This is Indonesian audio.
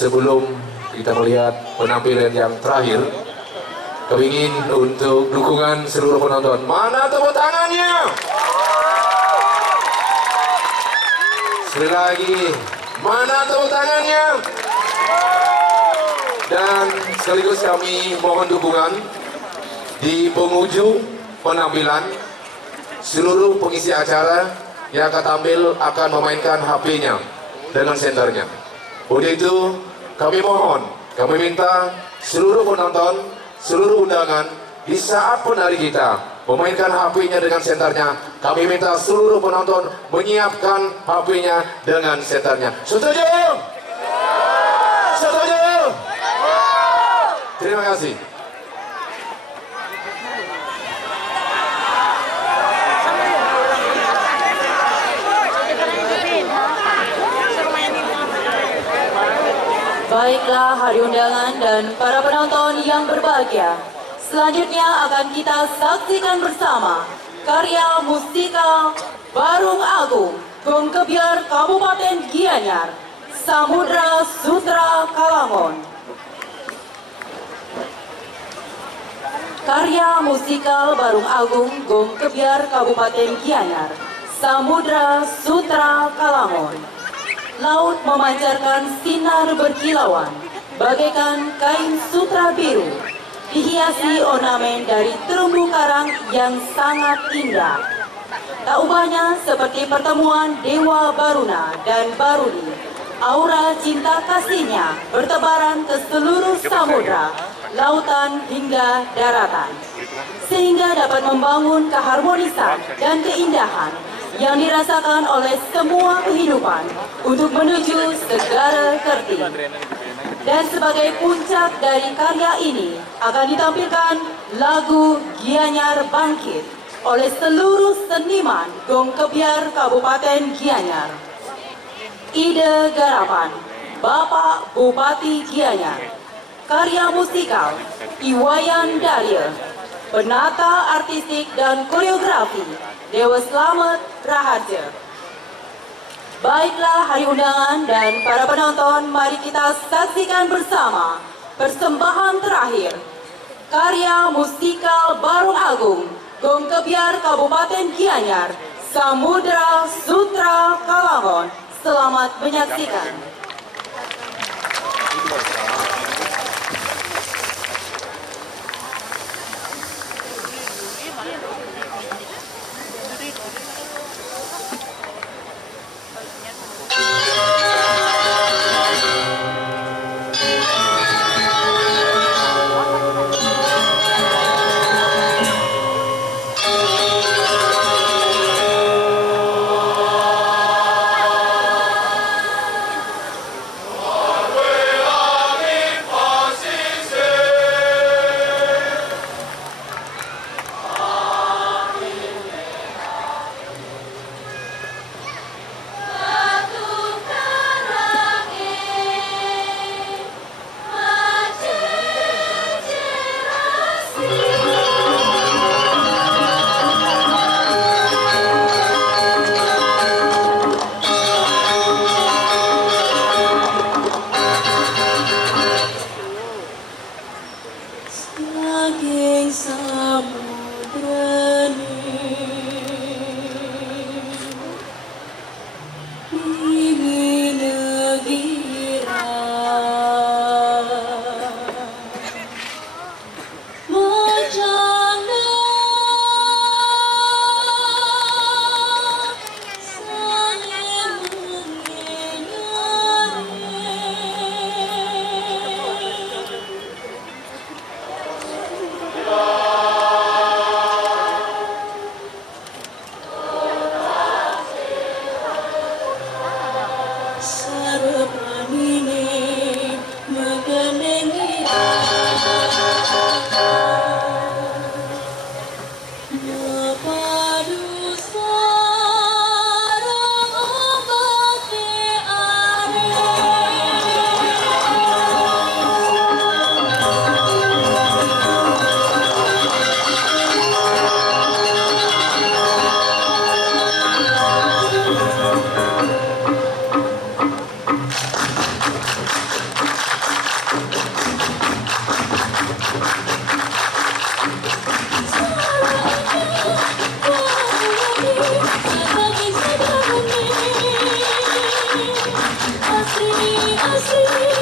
sebelum kita melihat penampilan yang terakhir, kami ingin untuk dukungan seluruh penonton. Mana tepuk tangannya? Sekali lagi, mana tepuk tangannya? Dan sekaligus kami mohon dukungan di penghujung penampilan. Seluruh pengisi acara yang akan tampil akan memainkan HP-nya dengan senternya. Untuk itu kami mohon, kami minta seluruh penonton, seluruh undangan di saat penari kita memainkan HP-nya dengan senternya, kami minta seluruh penonton menyiapkan HP-nya dengan senternya. Setuju? Setuju? Terima kasih. Baiklah hari undangan dan para penonton yang berbahagia, selanjutnya akan kita saksikan bersama karya musikal Barung Agung, Gong Kebiar Kabupaten Gianyar, Samudra Sutra Kalangon. Karya musikal Barung Agung, Gong Kebiar Kabupaten Gianyar, Samudra Sutra Kalangon. Laut memancarkan sinar berkilauan, bagaikan kain sutra biru, dihiasi ornamen dari terumbu karang yang sangat indah. Tak ubahnya seperti pertemuan Dewa Baruna dan Baruni, aura cinta kasihnya bertebaran ke seluruh samudra, lautan hingga daratan, sehingga dapat membangun keharmonisan dan keindahan yang dirasakan oleh semua kehidupan untuk menuju segara tertib. Dan sebagai puncak dari karya ini akan ditampilkan lagu Gianyar Bangkit oleh seluruh seniman Gong Kebiar Kabupaten Gianyar. Ide garapan Bapak Bupati Gianyar. Karya musikal Iwayan Darya. Penata artistik dan koreografi Dewa Slamet Raharja. Baiklah hari undangan dan para penonton, mari kita saksikan bersama persembahan terakhir karya musikal Barung Agung, Gong Kebiar Kabupaten Gianyar, Samudra Sutra Kalangon. Selamat menyaksikan. kasih.